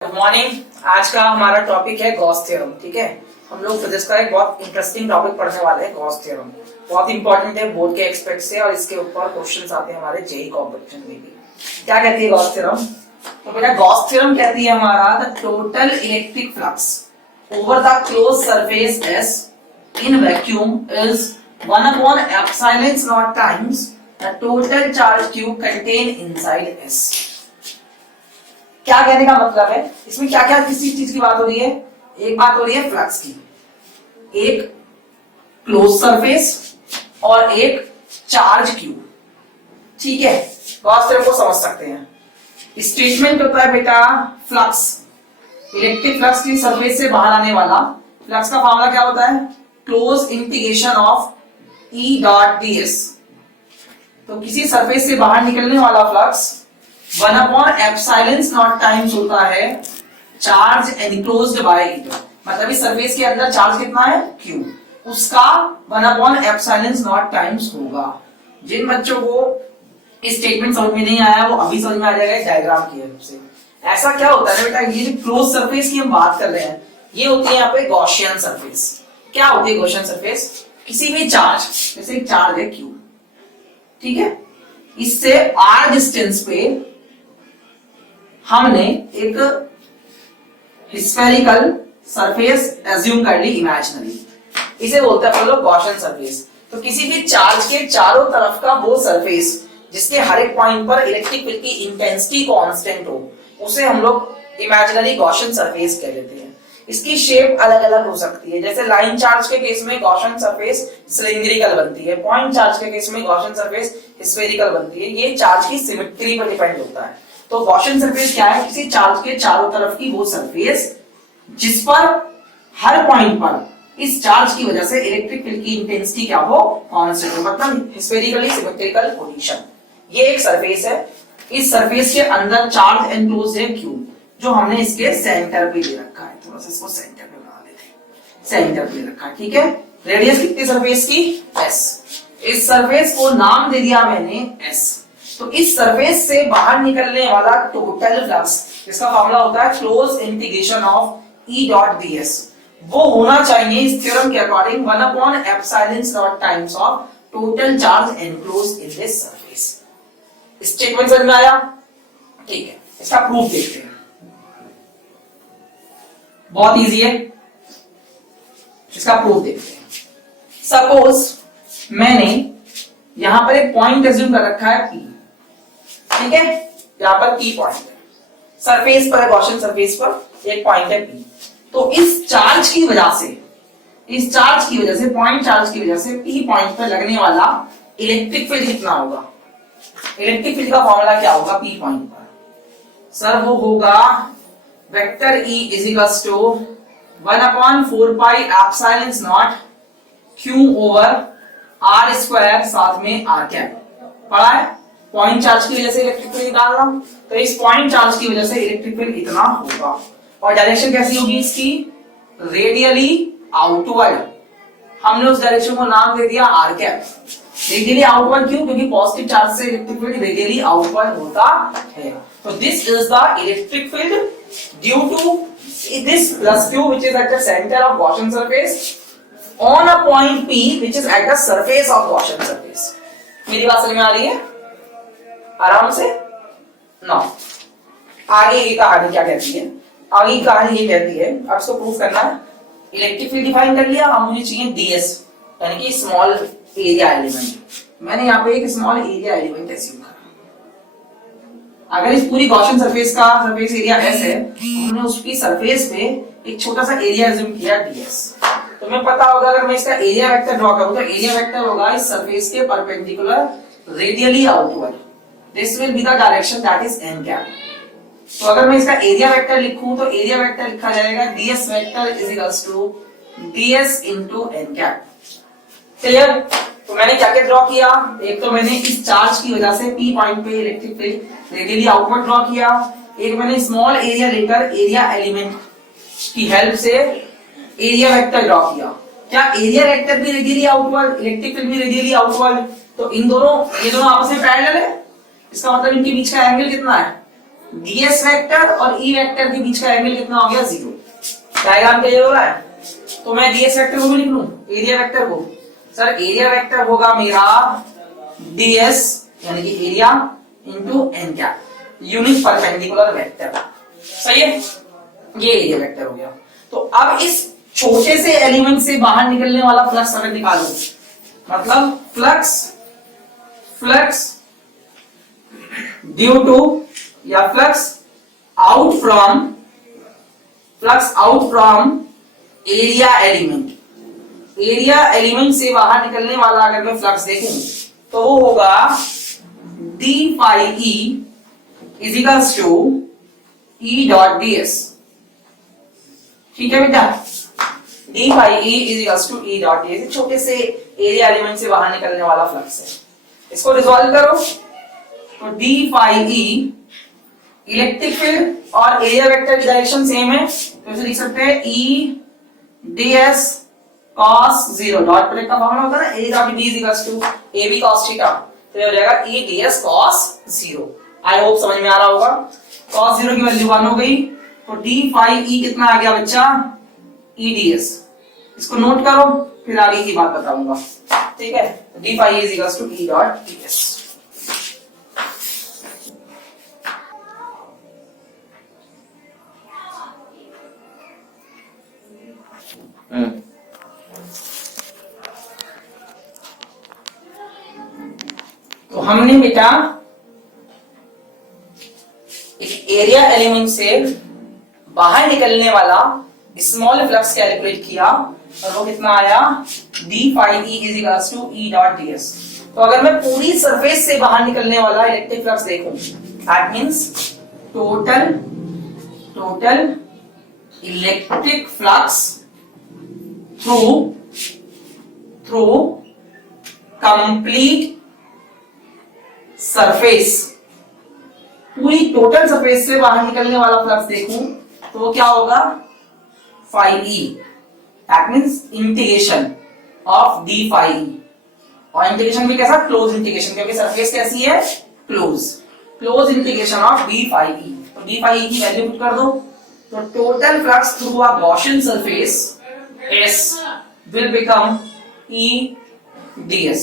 Good morning. आज का हमारा टॉपिक है गॉस थ्योरम। ठीक है, हम लोग फिजिक्स का एक बहुत इंटरेस्टिंग टॉपिक पढ़ने वाले हैं, गॉस थ्योरम। बहुत इंपॉर्टेंट है बोर्ड के एक्सपेक्ट से, और इसके ऊपर क्वेश्चंस आते हैं हमारे जेईई कॉम्पिटिशन में भी। क्या कहती है गॉस थ्योरम? तो बेटा गॉस थ्योरम कहती है हमारा the total electric flux over the close surface S in vacuum is 1 upon epsilon naught times the total charge Q contained inside S। क्या कहने का मतलब है, इसमें क्या क्या किसी चीज की बात हो रही है? एक बात हो रही है फ्लक्स की, एक क्लोज सरफेस और एक चार्ज क्यू। ठीक है, गॉस थ्योरम को समझ सकते हैं। स्टेटमेंट होता है बेटा फ्लक्स, इलेक्ट्रिक फ्लक्स की सरफेस से बाहर आने वाला फ्लक्स का फॉर्मूला क्या होता है? Close integration of E dot ds। तो किसी सरफेस से बाहर निकलने वाला flux 1 upon epsilon naught times होता है चार्ज एनक्लोज्ड बाय E। मतलब इस सरफेस के अंदर चार्ज कितना है? Q। उसका 1 upon epsilon naught टाइम्स होगा। जिन बच्चों को इस स्टेटमेंट समझ में नहीं आया वो अभी समझ में आ जाएगा जडायग्राम की हेल्प से। ऐसा क्या होता है बेटा, ये जो क्लोज सरफेस की हम बात कर रहे हैं ये होती है यहाँ पे गॉसियन सरफेस। क्या होती है गॉसियन सरफेस? किसी भी चार्ज, जैसे एक चार्ज है Q, ठीक है, इससे r डिस्टेंस पे हमने एक स्फेरिकल सरफेस एज्यूम कर ली, इमेजिनरी। इसे बोलते हैं अपन लोग गॉसियन सरफेस। तो किसी भी चार्ज के चारों तरफ का वो सरफेस जिसके हर एक पॉइंट पर इलेक्ट्रिक फील्ड की इंटेंसिटी कांस्टेंट हो, उसे हम लोग इमेजिनरी गॉसियन सरफेस कह देते हैं। इसकी शेप अलग अलग हो सकती है, जैसे लाइन चार्ज के केस में गॉसियन सरफेस सिलिंड्रिकल बनती है, पॉइंट चार्ज के केस में गॉसियन सरफेस स्फेरिकल बनती है। ये चार्ज की सिमेट्री पर डिपेंड होता है। तो गॉसियन सरफेस क्या है? किसी चार्ज के चारों तरफ की वो सरफेस जिस पर हर पॉइंट पर इस चार्ज की वजह से इलेक्ट्रिक फील्ड की इंटेंसिटी क्या हो? कांस्टेंट हो, मतलब स्फेरिकली सिमेट्रिकल पोजीशन। ये एक सरफेस है। इस सरफेस के अंदर चार्ज एनक्लोज्ड है Q, जो हमने इसके सेंटर पे ले रखा है। थोड़ा सा इसको सेंटर पे बना लेते हैं, सेंटर पे रखा है। ठीक है, रेडियस कितनी सरफेस की? S। इस सरफेस को नाम दे दिया मैंने S। तो इस सरफेस से बाहर निकलने वाला टोटल फ्लक्स, इसका फॉर्मूला होता है close integration of E dot ds। वो होना चाहिए इस थ्योरम के according 1 upon epsilon naught times of total charge enclosed in this surface. Statement समझ में आया? ठीक है, इसका प्रूफ देखते हैं। बहुत इजी है, इसका प्रूफ देखते हैं। सपोज मैंने यहां पर एक पॉइंट एज्यूम कर रखा है P, ठीक है, यहां पर P पॉइंट है, सरफेस पर, गॉसियन सरफेस पर एक पॉइंट है P। तो इस चार्ज की वजह से, इस चार्ज की वजह से, पॉइंट चार्ज की वजह से P पॉइंट पर लगने वाला इलेक्ट्रिक फील्ड कितना होगा? इलेक्ट्रिक फील्ड का फॉर्मूला क्या होगा P पॉइंट पर? सर वो होगा vector E is equals to 1 upon 4 pi epsilon not Q over R square साथ में R कैप। पढ़ा है? पॉइंट चार्ज की वजह से इलेक्ट्रिक फील्ड निकालना, तो इस पॉइंट चार्ज की वजह से इलेक्ट्रिक फील्ड इतना होगा। और डायरेक्शन कैसी होगी इसकी? Radially outward. हमने उस डायरेक्शन को नाम दे दिया R कैप। रेडियली आउटवर्ड क्यों? क्योंकि पॉजिटिव चार्ज से इलेक्ट्रिक फील्ड रेडियली आउटवर्ड होता है। तो this is the electric field due to this plus Q which is at the center of Gaussian surface on a point P which is at the surface of Gaussian surface। मेरी बात समझ में आ रही है आराम से? नो, आगे की कहानी क्या कहती है? आगे की कहानी ये कहती है, अब इसको प्रूफ करना है। इलेक्ट्रिक फील्ड डिफाइन कर लिया, अब मुझे चाहिए ds, यानी कि स्मॉल एरिया एलिमेंट। मैंने यहाँ पे एक स्मॉल एरिया एलिमेंट एज्यूम करा। अगर इस पूरी गॉसियन सरफेस का सरफेस एरिया S है, हमने उसकी सरफेस पे एक छोटा सा एरिया एज्यूम किया ds। तो मैं पता होगा अगर मैं इसका एरिया वेक्टर ड्रॉ करूं तो एरिया वेक्टर होगा इस सरफेस के perpendicular radially outward. This will be the direction that is n cap. तो अगर मैं इसका एरिया वेक्टर लिखूं तो एरिया वेक्टर लिखा जाएगा ds vector is equals to ds into n cap. Clear? तो मैंने क्या क्या ड्रॉ किया? एक तो मैंने इस चार्ज की वजह से P पॉइंट पे electric field radially outward draw किया। एक मैंने स्मॉल एरिया लेकर एरिया एलिमेंट की हेल्प से एरिया वेक्टर ड्रॉ किया। क्या एरिया वेक्टर भी रेडियली आउटवर्ड, इलेक्ट्रिक फील्ड भी रेडियली आउटवर्ड? तो इन दोनों, ये दोनों आपस में पैरेलल है, इसका मतलब इनके बीच का एंगल कितना है? ds वेक्टर और e वेक्टर के बीच का एंगल कितना हो गया 0। डायग्राम क्लियर हो रहा है? तो मैं ds वेक्टर को भी लिख लूं, एरिया वेक्टर को। सर एरिया वेक्टर होगा मेरा ds यानी कि एरिया इंटू n क्या, यूनिट परपेंडिकुलर वेक्टर। सही है, ये एरिया वेक्टर हो गया। तो अब इस छोटे से एलिमेंट से बाहर निकलने वाला फ्लक्स अगर निकालो, मतलब फ्लक्स ड्यू टू या flux out from area element से बाहर निकलने वाला अगर मैं फ्लक्स देखूं तो वो होगा d phi e is equals to e dot ds। ठीक है बेटा, d phi e is equals to e dot ds छोटे से एरिया एलिमेंट से बाहर निकलने वाला फ्लक्स है। इसको रिजॉल्व करो तो d phi e electric field और एरिया वेक्टर की डायरेक्शन सेम है, तो इसे लिख सकते हैं e ds cos 0। Dot product का फॉर्मूला होता है ना a dot b is equals to ab cos theta, तो ये हो जाएगा e ds cos 0। I hope समझ में आ रहा होगा। cos 0 की वैल्यू 1 हो गई, तो d phi e कितना आ गया बच्चा, e ds। इसको नोट करो, फिर आगे की बात बताऊंगा। ठीक है, d phi e is equals to e dot ds। तो हमने बेटा एक एरिया एलिमेंट से बाहर निकलने वाला स्मॉल फ्लक्स कैलकुलेट किया और वो कितना आया, d phi e is equals to e dot ds। तो अगर मैं पूरी सरफेस से बाहर निकलने वाला इलेक्ट्रिक फ्लक्स देखूं, that means total electric flux through complete surface, पूरी टोटल सरफेस से बाहर निकलने वाला फ्लक्स देखूं तो क्या होगा, phi e, that means integration of d phi e। और इंटीग्रेशन भी कैसा, क्लोज इंटीग्रेशन, क्योंकि सरफेस कैसी है, close integration of d phi e। तो d phi e की वैल्यू पुट कर दो, तो total flux through a Gaussian surface s will become e ds।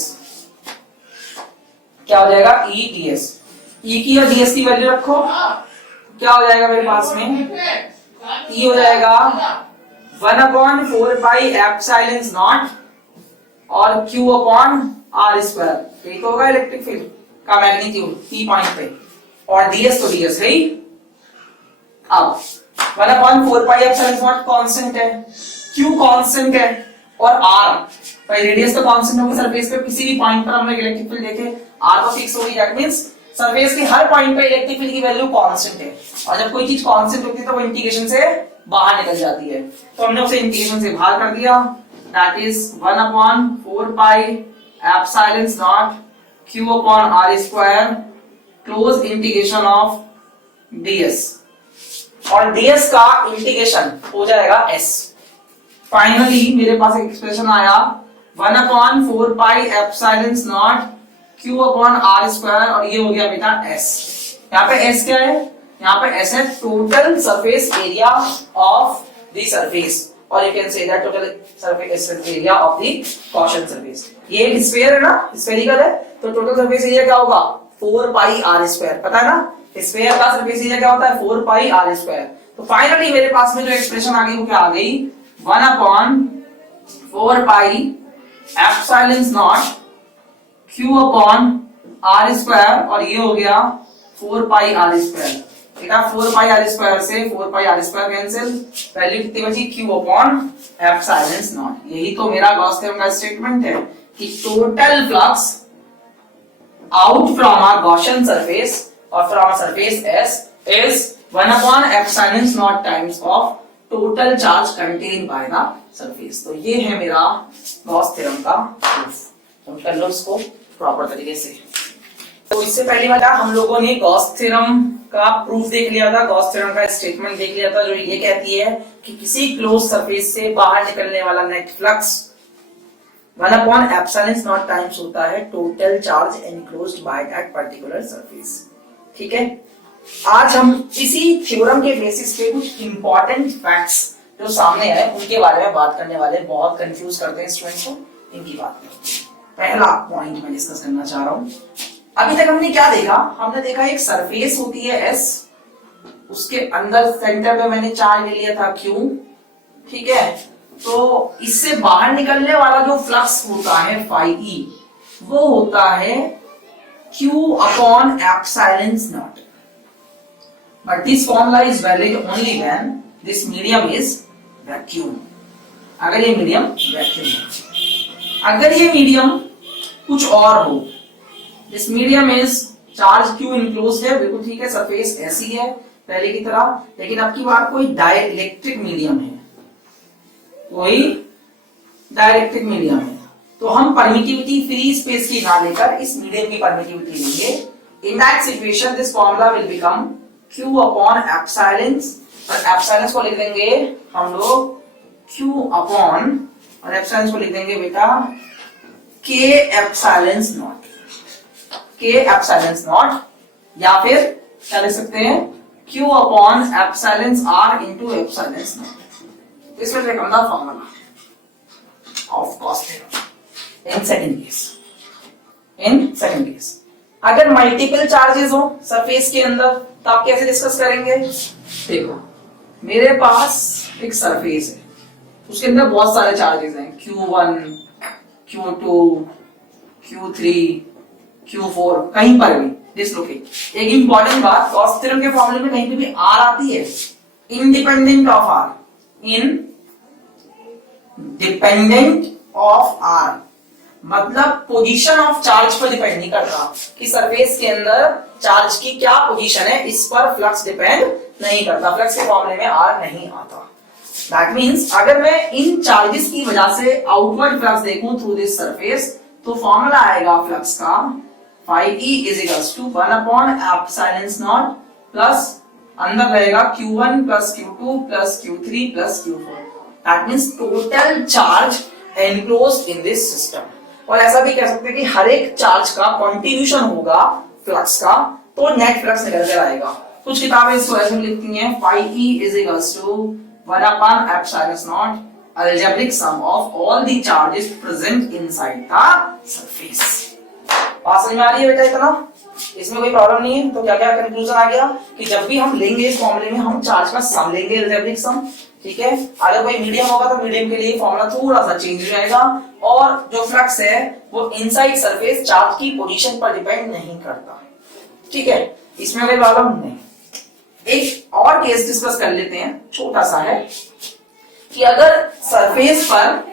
क्या हो जाएगा, e ds। e की और ds की वैल्यू रखो, क्या हो जाएगा मेरे पास में, e हो जाएगा 1/4 पाई एप्सिलॉन नॉट और q अपॉन r स्क्वायर। एक होगा इलेक्ट्रिक फील्ड का मैग्नीट्यूड p पॉइंट पे, और ds तो ds है ही। अब 1/4 पाई एप्सिलॉन नॉट कांस्टेंट है, q कांस्टेंट है, और r भाई रेडियस तो कांस्टेंट होगी सरफेस पे, किसी भी पॉइंट पर हम लोग इलेक्ट्रिक फील्ड देखे r तो फिक्स होगी, दैट मींस सरफेस के हर पॉइंट पे इलेक्ट्रिक फील्ड की वैल्यू कांस्टेंट है। और जब कोई चीज कांस्टेंट होती है तो वो इंटीग्रेशन से बाहर निकल जाती है, तो हमने उसे इंटीग्रेशन से बाहर कर दिया, that is 1/4 pi epsilon not q upon r square close integration of ds। और ds का इंटीग्रेशन हो जाएगा s। फाइनली मेरे पास एक एक्सप्रेशन आया 1/4 पाई epsilon not q upon r square, और ये हो गया बेटा s। यहाँ पे s क्या है, यहाँ पे s है total surface area of the surface, और you can say that total surface area of the Gaussian surface. ये एक स्फीयर है ना, स्फेरिकल है, तो टोटल सरफेस एरिया क्या होगा, 4 पाई r स्क्वायर। पता है ना स्फीयर का सरफेस एरिया क्या होता है, 4 पाई r स्क्वायर। तो फाइनली मेरे पास में जो एक्सप्रेशन आ गई वो क्या आ गई, 1/4 पाई epsilon not q upon r square, और ये हो गया 4 पाई r स्क्वायर। बेटा 4 पाई r स्क्वायर से 4 पाई r स्क्वायर कैंसिल, वैल्यू कितनी बची, q अपॉन एप्सिलॉन नॉट। यही तो मेरा गॉस थ्योरम का स्टेटमेंट है कि total flux out from a Gaussian surface और from a surface s is 1/एप्सिलॉन naught times of total charge contain by the surface. तो ये है मेरा गॉस थ्योरम का प्रूफ, तुम कर लो इसको प्रॉपर तरीके से। तो इससे पहली बात हम लोगों ने गॉस थ्योरम का प्रूफ देख लिया था, गॉस थ्योरम का स्टेटमेंट देख लिया था, जो ये कहती है कि किसी क्लोज सरफेस से बाहर निकलने वाला नेट फ्लक्स 1/एप्सिलॉन नॉट टाइम्स होता है total charge enclosed by that particular surface. ठीक है, आज हम इसी थ्योरम के बेसिस पे कुछ इंपॉर्टेंट फैक्ट्स जो सामने आए उनके बारे में बात करने वाले। बहुत कंफ्यूज करते हैं स्टूडेंट्स को, इनकी बात करते हैं। पहला पॉइंट मैं डिस्कस करना चाह रहा हूं। अभी तक हमने क्या देखा? हमने देखा एक सरफेस होती है S, उसके अंदर सेंटर पे मैंने चार्ज ले लिया था Q, ठीक है। तो इससे बाहर निकलने वाला जो फ्लक्स होता है फाई E, वो होता है Q upon epsilon not. But this formula is valid only when this medium is vacuum. अगर ये मीडियम वैक्यूम है, अगर ये मीडियम कुछ और हो, this medium is charge Q enclosed है, बिल्कुल ठीक है, सरफेस ऐसी है पहले की तरह, लेकिन अब की बार कोई डाइलेक्ट्रिक मीडियम है, कोई डाइलेक्ट्रिक मीडियम है, तो हम परमिटिविटी फ्री स्पेस की ना लेकर इस मीडियम की परमिटिविटी लेंगे। In that situation this formula will become Q upon epsilon, और एप्सिलॉन को लिख देंगे हम लोग Q अपॉन, और एप्सिलॉन को लिख देंगे बेटा K epsilon not, K epsilon not, या फिर क्या लिख सकते हैं Q upon epsilon R into epsilon not. This will become the formula of cos theorem in second case. In second case अगर मल्टीपल चार्जेस हो सरफेस के अंदर तो आप कैसे डिस्कस करेंगे? देखो, मेरे पास एक सरफेस है, उसके अंदर बहुत सारे चार्जेस हैं, Q1, Q2, Q3, Q4, कहीं पर भी डिसलोकेट। एक इंपॉर्टेंट बात, गॉस थ्योरम के फॉर्मूले में कहीं पे भी R आती है, independent of R, in dependent of R, मतलब पोजीशन ऑफ चार्ज पर डिपेंड नहीं करता कि सरफेस के अंदर चार्ज की क्या पोजीशन है, इस पर फ्लक्स डिपेंड नहीं करता, फ्लक्स के फॉर्मूले में R नहीं आता। दैट मींस अगर मैं इन चार्जेस की वजह से आउटवर्ड फ्लक्स देखूं थ्रू दिस सरफेस, तो फॉर्मूला आएगा फ्लक्स का phi E is equals to 1 upon epsilon not plus अंदर रहेगा Q1 plus Q2 plus Q3 plus Q4। That means total charge enclosed in this system. और ऐसा भी कह सकते हैं कि हर एक चार्ज का कंट्रीब्यूशन होगा फ्लक्स का, तो नेट फ्लक्स निकल कर आएगा। कुछ किताबें इसको ऐसे लिखती हैं, phi E is equals to 1 upon epsilon not algebraic sum of all the charges present inside the surface. बात समझ में आ रही है बेटा? इतना इसमें कोई प्रॉब्लम नहीं है। तो क्या क्या कंक्लूजन आ गया कि जब भी हम लेंगे इस फॉर्मूले में हम चार्ज का सम लेंगे, अलजेब्रिक सम, ठीक है। अगर कोई मीडियम होगा तो मीडियम के लिए फॉर्मूला थोड़ा सा चेंज हो जाएगा, और जो फ्लक्स है वो इनसाइड सरफेस चार्ज की पोजीशन पर डिपेंड नहीं करता, ठीक है, इसमें कोई प्रॉब्लम नहीं। एक और केस डिस्कस कर लेते हैं, छोटा सा है, कि अगर सरफेस पर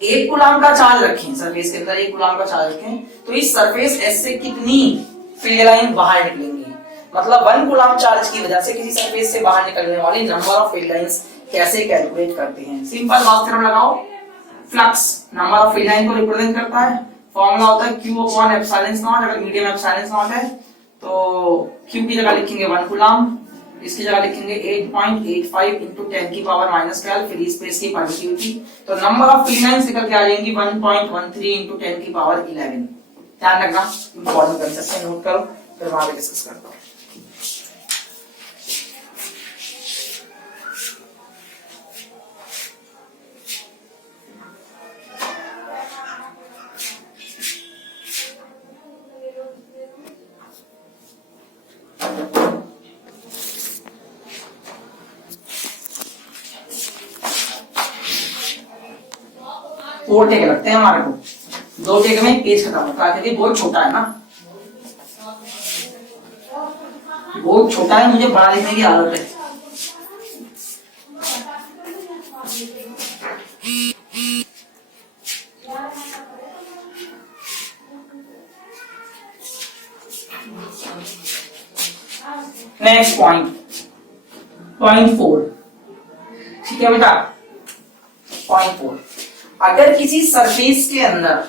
1 कूलम का चार्ज रखें, सरफेस के अंदर 1 कूलम का चार्ज रखें, तो इस सरफेस S से कितनी फील्ड लाइन बाहर निकलेंगी, मतलब 1 कूलम चार्ज की वजह से किसी सरफेस से बाहर निकलने वाली नंबर ऑफ फील्ड लाइंस कैसे कैलकुलेट करते हैं? सिंपल गॉस थ्योरम लगाओ, flux number of field line को रिप्रेजेंट करता है, फॉर्मूला होता है Q अपॉन एप्सिलॉन नॉट। अगर मीडियम एप्सिलॉन नॉट है तो Q की जगह लिखेंगे 1 कूलम, इसकी जगह लिखेंगे 8.85 into 10 की पावर -12 फ्री स्पेस की परमिटिविटी, तो नंबर ऑफ फील्ड लाइंस निकल के आ जाएंगी 1.13 into 10 की पावर 11। ध्यान रखना, इंपॉर्टेंट कंसेप्ट है, नोट करो, फिर वहां पे डिस्कस करता हूं। दो टेक लगते हैं हमारे को, 2 टेक में पेज खत्म होता है, क्योंकि बहुत छोटा है ना, बहुत छोटा है, मुझे बड़ा लिखने की आदत है। नेक्स्ट पॉइंट 4, ठीक है बेटा। पॉइंट 4, अगर किसी सरफेस के अंदर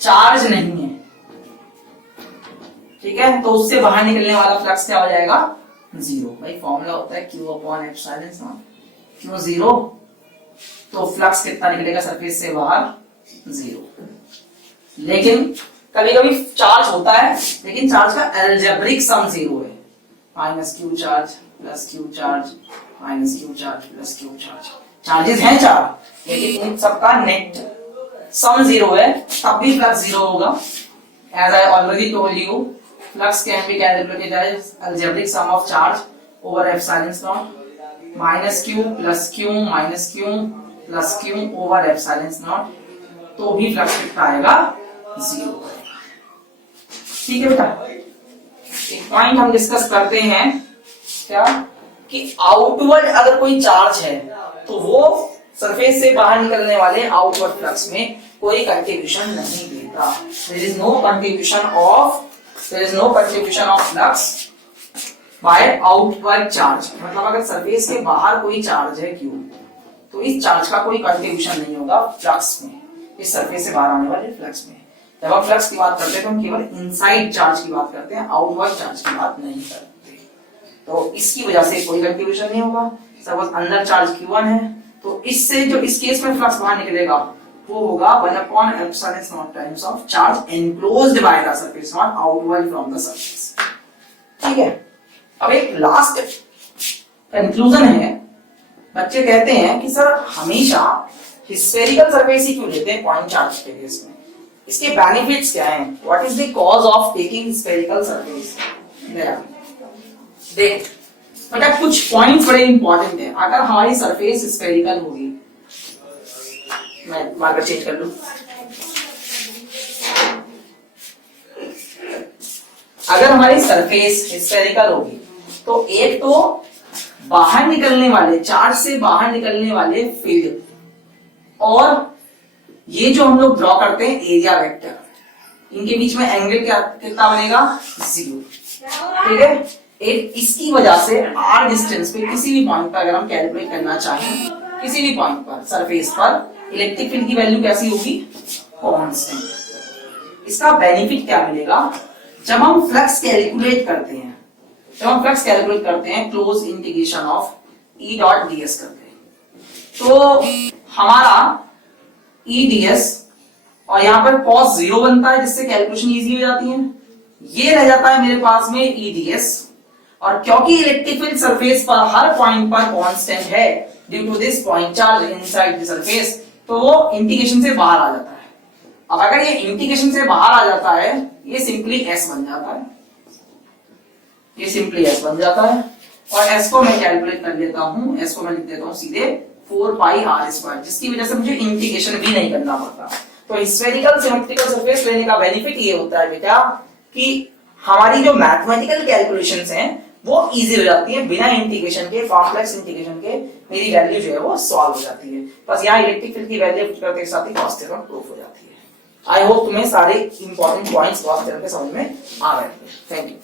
चार्ज नहीं है, ठीक है, तो उससे बाहर निकलने वाला फ्लक्स क्या हो जाएगा? 0। भाई फॉर्मूला होता है Q upon epsilon not, Q 0, तो फ्लक्स कितना निकलेगा सरफेस से बाहर? 0। लेकिन कभी कभी चार्ज होता है, लेकिन चार्ज का अलजेब्रिक सम 0 है, minus Q charge plus Q charge minus Q charge plus Q charge. Charges हैं 4, लेकिन इन सबका नेट सम 0 है, तब भी फ्लक्स 0 होगा। As I already told you, flux can be calculated as algebraic sum of charge over epsilon not minus q plus q minus q plus q over epsilon not, तो भी flux कितना आएगा 0। ठीक है बेटा, एक पॉइंट हम डिस्कस करते हैं क्या कि आउटवर्ड अगर कोई चार्ज है तो वो सरफेस से बाहर निकलने वाले आउटवर्ड फ्लक्स में कोई कंट्रीब्यूशन नहीं देता। There is no contribution of flux by outward charge. मतलब अगर सरफेस के बाहर कोई चार्ज है क्यू, तो इस चार्ज का कोई कंट्रीब्यूशन नहीं होगा फ्लक्स में, इस सरफेस से बाहर आने वाले फ्लक्स में। जब हम फ्लक्स की बात करते हैं तो हम केवल इनसाइड चार्ज की बात करते हैं, आउटवर्ड चार्ज की बात नहीं करते। तो इसकी वजह से कोई कंट्रीब्यूशन नहीं होगा। सपोज अंदर चार्ज Q1 है, तो इससे जो इस केस में फ्लक्स बाहर निकलेगा वो होगा 1/ε0 times of charge enclosed by the surface not outward from the surface. ठीक है, अब एक लास्ट कंक्लूजन है। बच्चे कहते हैं कि सर हमेशा स्फेरिकल सरफेस ही क्यों लेते हैं पॉइंट चार्ज के केस में, इसके बेनिफिट्स क्या हैं? What is the cause of taking spherical surface? देख बेटा, कुछ पॉइंट्स बड़े इंपॉर्टेंट हैं। अगर हमारी सरफेस स्फेरिकल होगी, मैं मार्कर चेंज कर लूं, अगर हमारी सरफेस स्फेरिकल होगी तो एक तो बाहर निकलने वाले चार्ज से बाहर निकलने वाले फील्ड और ये जो हम लोग ड्रॉ करते हैं एरिया वेक्टर, इनके बीच में एंगल क्या कितना बनेगा 0। ठीक है, एक इसकी वजह से r डिस्टेंस पे किसी भी पॉइंट पर अगर हम कैलकुलेट करना चाहें, किसी भी पॉइंट पर सरफेस पर इलेक्ट्रिक फील्ड की वैल्यू कैसी होगी? कांस्टेंट। इसका बेनिफिट क्या मिलेगा? जब हम फ्लक्स कैलकुलेट करते हैं, close integration of E dot ds करते हैं, तो हमारा E ds और यहाँ पर cos 0 बनता है, जिससे कैलकुलेशन इजी हो जाती है। ये रह जाता है मेरे पास में E ds, और क्योंकि इलेक्ट्रिक फील्ड सरफेस पर हर पॉइंट पर कांस्टेंट है due to this point charge inside the surface, तो वो इंटीग्रेशन से बाहर आ जाता है। अब अगर ये इंटीग्रेशन से बाहर आ जाता है, ये सिंपली s बन जाता है, ये सिंपली s बन जाता है। और s को मैं कैलकुलेट कर लेता हूं, s को मैं लिख देता हूं सीधे 4πr², जिसकी वजह से मुझे इंटीग्रेशन भी नहीं करना पड़ता। तो स्फेरिकल सिमेट्रिकल सरफेस लेने का बेनिफिट ये होता है बेटा कि हमारी जो मैथमेटिकल कैलकुलेशंस हैं वो इजी हो जाती है, बिना इंटीग्रेशन के, कॉम्प्लेक्स इंटीग्रेशन के मेरी वैल्यू जो है वो सॉल्व हो जाती है। बस यहाँ इलेक्ट्रिक फील्ड की वैल्यू करते के साथ ही गॉस थ्योरम प्रूफ हो जाती है। आई होप तुम्हें सारे इंपॉर्टेंट पॉइंट्स गॉस थ्योरम के समझ में आ गए। Thank you.